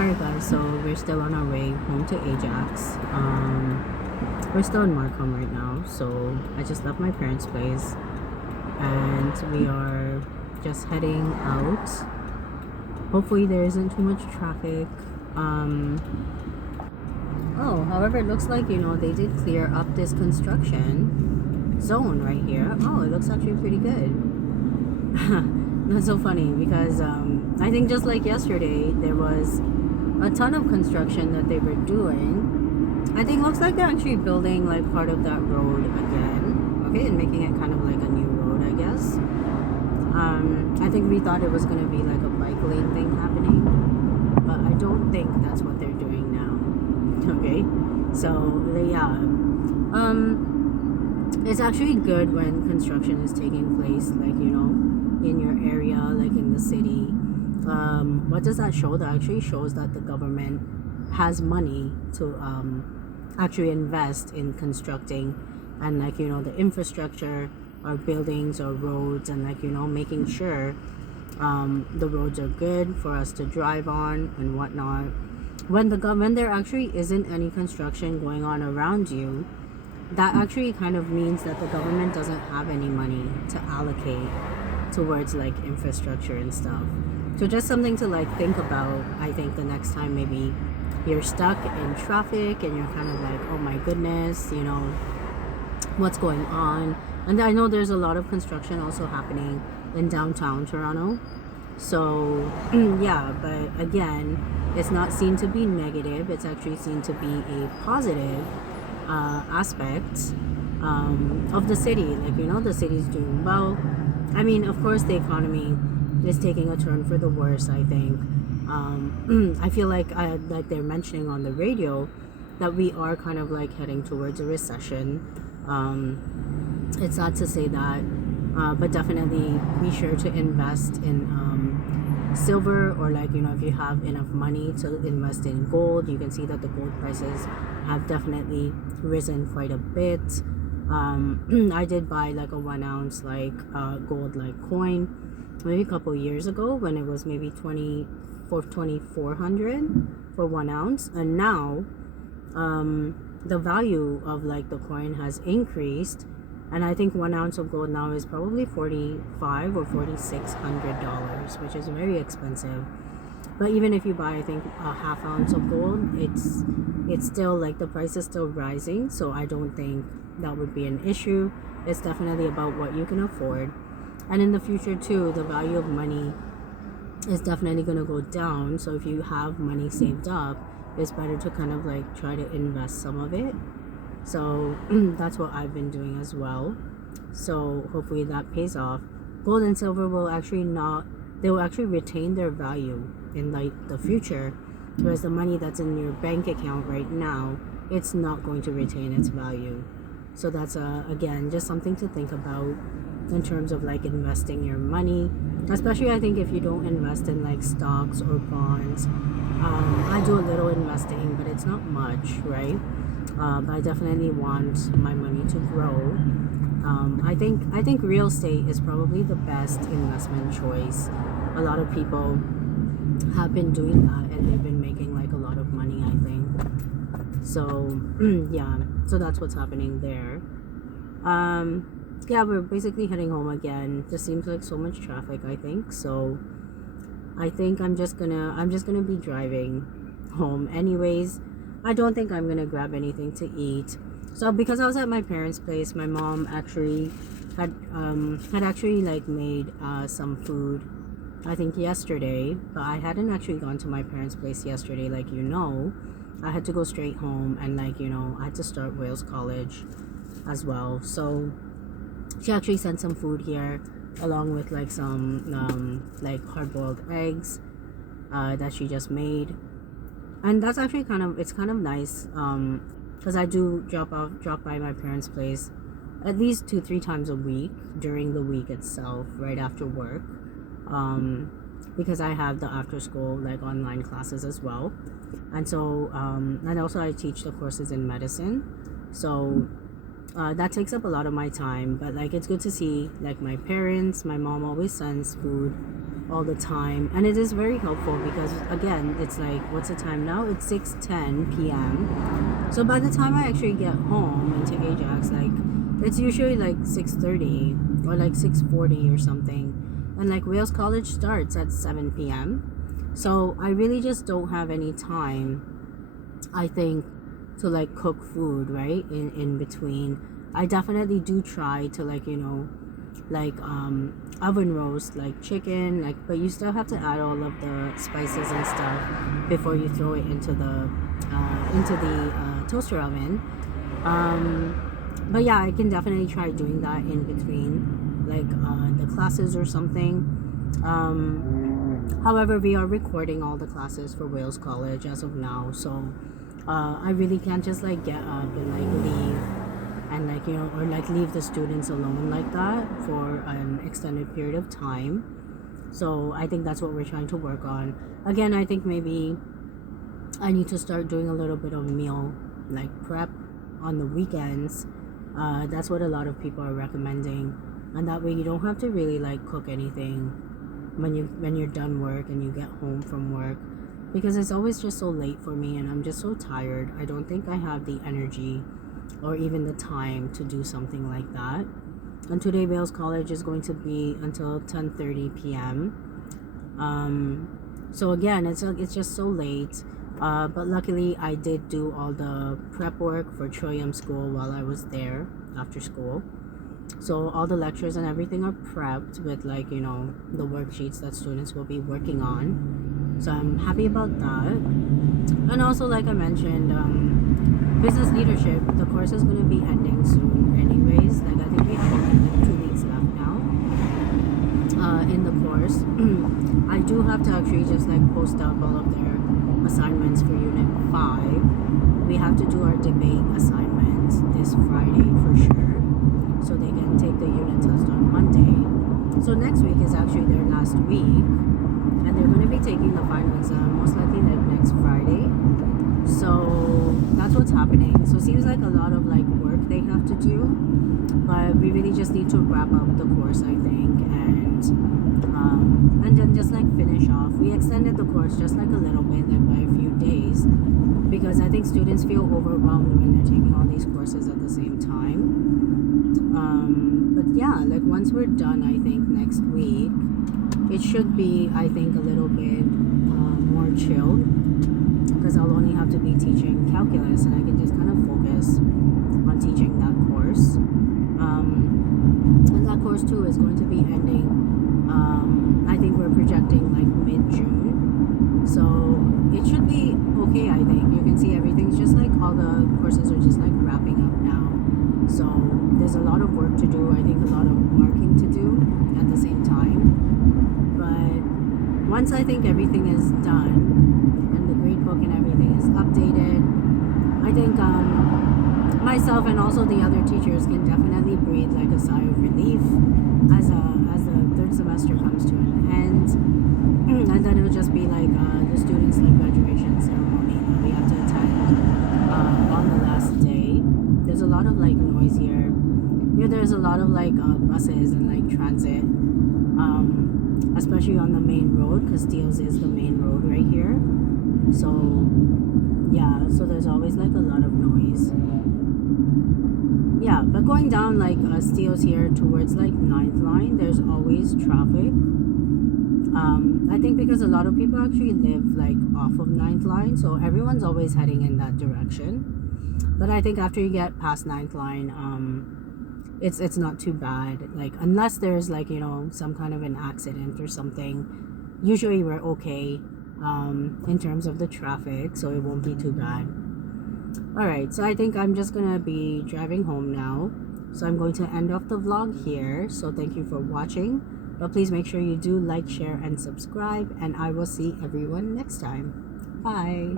Alright guys, so we're still on our way home to Ajax. We're still in Markham right now, so I just left my parents' place and we are just heading out. Hopefully there isn't too much traffic. However, it looks like, they did clear up this construction zone right here. Oh, it looks actually pretty good. That's so funny because I think just like yesterday, there was a ton of construction that they were doing. I think looks like they're actually building like part of that road again. Okay, and making it kind of like a new road, I guess. I think we thought it was going to be like a bike lane thing happening, but I don't think that's what they're doing now. Okay, so yeah, it's actually good when construction is taking place, like in your area, like in the city. What does that show? That actually shows that the government has money to actually invest in constructing and the infrastructure or buildings or roads, and making sure the roads are good for us to drive on and whatnot. When there actually isn't any construction going on around you, that actually kind of means that the government doesn't have any money to allocate towards like infrastructure and stuff. So just something to like think about. I think the next time maybe you're stuck in traffic and you're kind of like, oh my goodness, what's going on. And I know there's a lot of construction also happening in downtown Toronto. So yeah, but again, it's not seen to be negative. It's actually seen to be a positive aspect of the city. The city's doing well. I mean, of course, the economy is taking a turn for the worse, I think. I feel like they're mentioning on the radio that we are kind of like heading towards a recession. It's sad to say that, but definitely be sure to invest in silver, or if you have enough money to invest in gold. You can see that the gold prices have definitely risen quite a bit. I did buy like a 1 ounce gold coin maybe a couple years ago when it was maybe 2400 for 1 ounce, and now the value of the coin has increased, and I think 1 ounce of gold now is probably $45 or $4600, which is very expensive. But even if you buy, I think, a half ounce of gold, it's still the price is still rising. So I don't think that would be an issue. It's definitely about what you can afford. And in the future too, the value of money is definitely going to go down. So if you have money saved up, it's better to kind of try to invest some of it. So that's what I've been doing as well. So hopefully that pays off. Gold and silver will actually they will actually retain their value in the future, whereas the money that's in your bank account right now, it's not going to retain its value. So that's again just something to think about in terms of investing your money, especially I think if you don't invest in stocks or bonds. I do a little investing, but it's not much, right? But I definitely want my money to grow. I think real estate is probably the best investment choice. A lot of people have been doing that and they've been making a lot of money, I think. So yeah, so that's what's happening there. Yeah, we're basically heading home again. Just seems like so much traffic, I think. So I think I'm just gonna be driving home anyways. I don't think I'm gonna grab anything to eat. So because I was at my parents' place, my mom actually had actually made some food, I think yesterday, but I hadn't actually gone to my parents' place yesterday. I had to go straight home, and I had to start Wales College as well. So she actually sent some food here along with some hard-boiled eggs that she just made. And that's actually kind of nice, because I do drop by my parents' place at least 2-3 times a week during the week itself, right after work, because I have the after school online classes as well. And so and also I teach the courses in medicine, so that takes up a lot of my time. But it's good to see my parents. My mom always sends food all the time, and it is very helpful because again, it's like, what's the time now? It's 6:10 p.m. So by the time I actually get home into Ajax, like it's usually like 6:30 or like 6:40 or something, and like Wales College starts at 7 p.m. So I really just don't have any time, I think, to like cook food, right, in between. I definitely do try to, like, like oven roast like chicken, like, but you still have to add all of the spices and stuff before you throw it into the toaster oven. But yeah, I can definitely try doing that in between, like the classes or something. However, we are recording all the classes for Wales College as of now, so I really can't just like get up and like leave and like, or like leave the students alone like that for an extended period of time. So I think that's what we're trying to work on. Again, I think maybe I need to start doing a little bit of meal like prep on the weekends. That's what a lot of people are recommending, and that way you don't have to really like cook anything when you're done work and you get home from work, because it's always just so late for me and I'm just so tired. I don't think I have the energy or even the time to do something like that. And today Wales College is going to be until 10:30 p.m. So again, it's just so late. But luckily I did do all the prep work for Trillium School while I was there after school. So all the lectures and everything are prepped with like, the worksheets that students will be working on. So I'm happy about that. And also, like I mentioned, business leadership, the course is going to be ending soon anyways. Like I think we have only like 2 weeks left now in the course. I do have to actually just like post up all of their assignments for unit 5. We have to do our debate assignments this Friday for sure, so they can take the unit test on Monday. So next week is actually their last week, and they're going to be taking the final exam most likely like next Friday. So that's what's happening. So it seems like a lot of like work they have to do, but we really just need to wrap up the course, I think, and then just like finish off. We extended the course just like a little bit, like by a few days, because I think students feel overwhelmed when they're taking all these courses at the same time. But yeah, like once we're done, I think next week it should be, I think, a little bit more chilled, because I'll only have to be teaching calculus and I can just kind of focus on teaching that course. And that course too is going to be ending, I think we're projecting like mid-June. So it should be okay, I think. You can see everything's just like, all the courses are just like wrapping up now. So there's a lot of work to do, I think a lot of marking to do at the same time. But once I think everything is done and the grade book and everything is updated, I think myself and also the other teachers can definitely breathe like a sigh of relief as the third semester comes to an end. And then it'll just be like the students' like graduation ceremony that we have to attend on the last day. There's a lot of like noise here. There's a lot of like buses and like transit, especially on the main road, because Steeles is the main road right here. So yeah, so there's always like a lot of noise. Yeah, but going down like Steeles here towards like 9th line, there's always traffic. I think because a lot of people actually live like off of 9th line, so everyone's always heading in that direction. But I think after you get past 9th line, it's not too bad. Like unless there's like, some kind of an accident or something, usually we're okay in terms of the traffic, so it won't be too bad. Alright, so I think I'm just gonna be driving home now. So I'm going to end off the vlog here. So thank you for watching. But please make sure you do like, share, and subscribe. And I will see everyone next time. Bye.